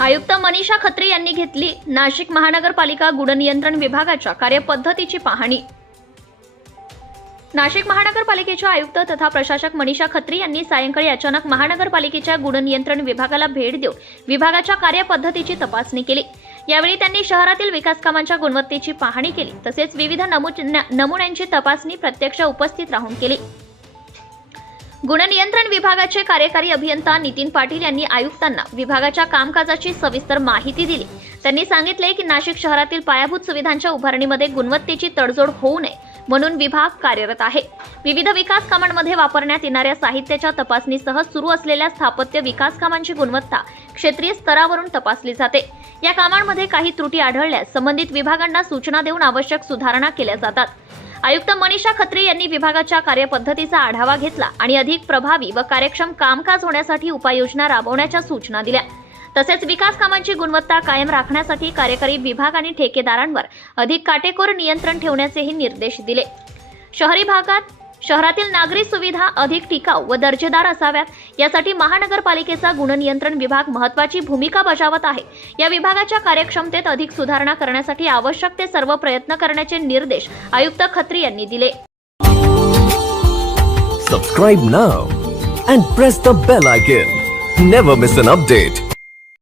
आयुक्त मनीषा खत्री यांनी घेतली नाशिक महानगरपालिका गुणनियंत्रण विभागाच्या कार्यपद्धतीची पाहणी. नाशिक महानगरपालिकेच्या आयुक्त तथा प्रशासक मनीषा खत्री यांनी सायंकाळी अचानक महानगरपालिकेच्या गुणनियंत्रण विभागाला भेट देऊन विभागाच्या कार्यपद्धतीची तपासणी केली. यावेळी त्यांनी शहरातील विकास कामांच्या गुणवत्तेची पाहणी केली तसेच विविध नमू- नमुन्यांची तपासणी प्रत्यक्ष उपस्थित राहून केली. गुणनियंत्रण विभागाचे कार्यकारी अभियंता नितीन पाटील यांनी आयुक्तांना विभागाच्या कामकाजाची सविस्तर माहिती दिली. त्यांनी सांगितले की नाशिक शहरातील पायाभूत सुविधांच्या उभारणीमध्ये गुणवत्तेची तडजोड होऊ नये म्हणून विभाग कार्यरत आहे. विविध विकास कामांमध्ये वापरण्यात येणाऱ्या साहित्याच्या तपासणीसह सुरू असलेल्या स्थापत्य विकास कामांची गुणवत्ता क्षेत्रीय स्तरावरून तपासली जाते. या कामांमध्ये काही त्रुटी आढळल्यास संबंधित विभागांना सूचना देऊन आवश्यक सुधारणा केल्या जातात. आयुक्त मनीषा खत्री यांनी विभागाच्या कार्यपद्धतीचा आढावा घेतला आणि अधिक प्रभावी व कार्यक्षम कामकाज होण्यासाठी उपाययोजना राबवण्याच्या सूचना दिल्या. तसेच विकास कामांची गुणवत्ता कायम राखण्यासाठी कार्यकारी विभाग आणि ठेकेदारांवर अधिक काटेकोर नियंत्रण ठेवण्याचेही निर्देश दिले. शहरी भागात शहरातील नागरी सुविधा अधिक टिकाऊ व दर्जेदार असाव्यात. यासाठी महानगरपालिकेचा गुणनियंत्रण विभाग महत्वाची भूमिका बजावत आहे. या विभागाच्या कार्यक्षमतेत अधिक सुधारणा करण्यासाठी आवश्यक ते सर्व प्रयत्न करण्याचे निर्देश आयुक्त खत्री यांनी दिले. Subscribe now and press the bell icon never miss an update